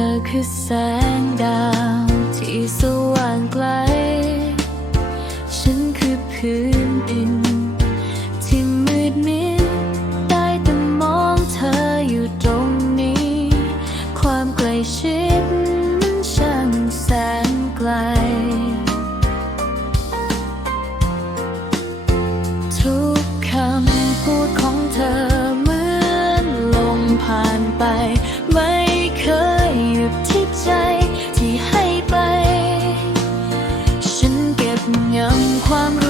ธอคือแสงดาวที่สว่างไกล ฉันคือพื้นดิน ย้ำความรู้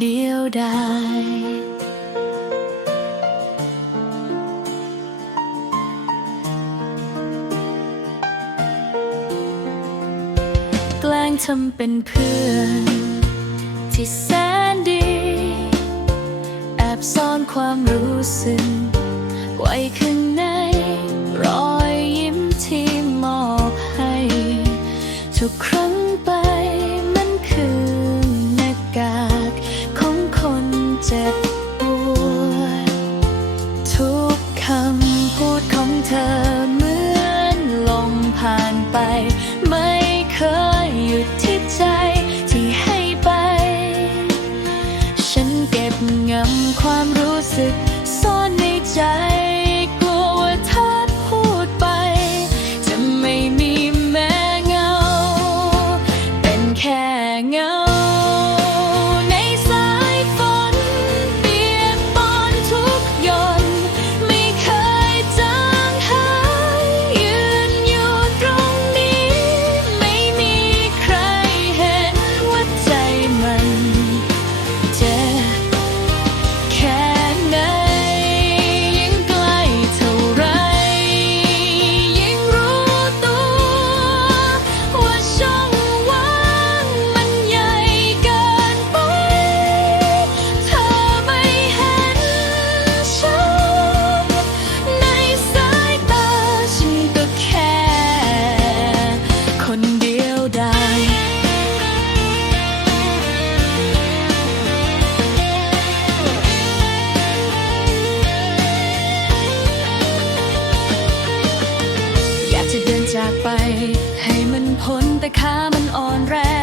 เดียวกลางทำเป็นเพื่อน ที่แสนดี แอบซ่อนความรู้สึกไว้ข้าง เก็บงำความรู้สึกซ่อนในใจ ผนแต่ขามันอ่อนแรง